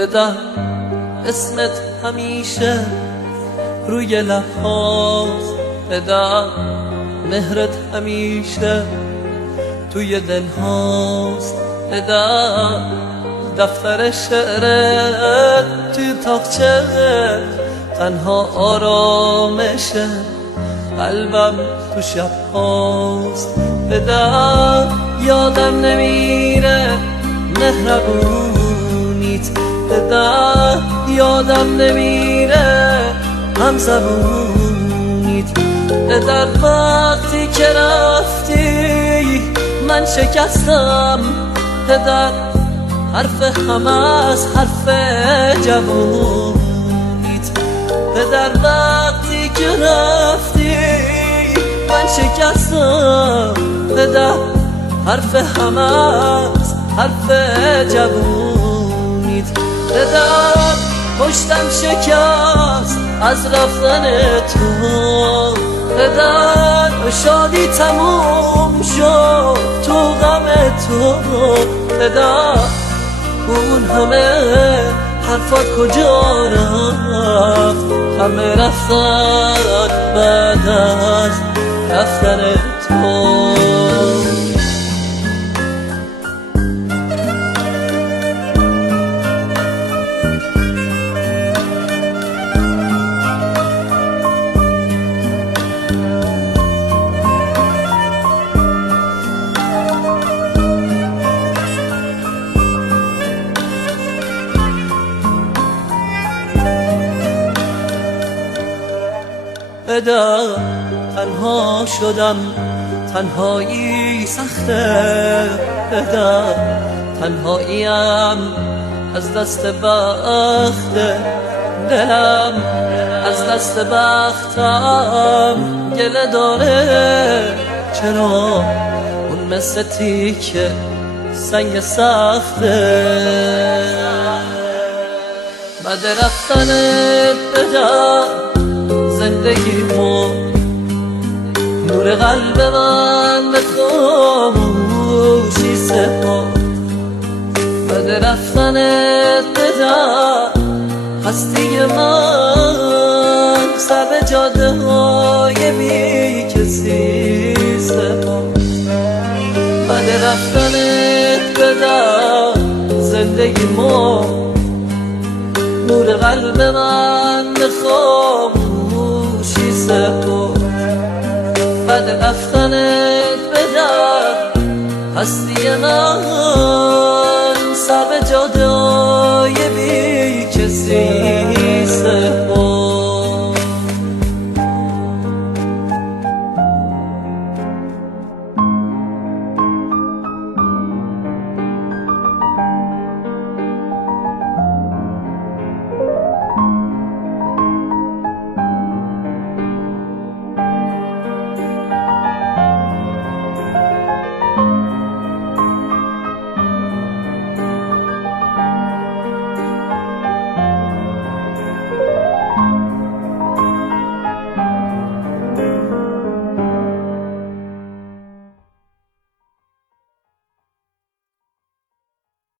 بدم اسمت همیشه روی لبهاست، بدم مهرت همیشه توی دلهاست، بدم دفتر شعرت توی تاقچه تنها آرامشه، قلبم تو شبهاست، بدم یادم نمیره مهربونیت، بدم یادم نمیره همزبونیت، بدم وقتی که رفتی من شکستم، بدم حرف همه از حرف جوونیت، بدم وقتی که رفتی من شکستم، بدم حرف همه از حرف جوونیت، بدم پشتم شکست از رفتن تو، بدم شادی تموم شد تو غم تو، بدم اون همه حرفات کجا رفت، همه رفتن بعد از رفتن تو. بدم تنها شدم، تنهایی سخته، بدم تنهاییم از دست بخت دلم، از دست بختم گله داره، چرا اون مثل تیکه سنگ سخته، بعد رفتنت بدم زندگیمو نور قلب من به خاموشی سپرد، بعد رفتنت بدم هستی من سر به جاده های بی کسی سپرد، بعد رفتنت بدم زندگیمو نور قلب من به خاموشی سپرد، بعد رفتنت بدم هستی من سر به جاده های بی کسی سپرد.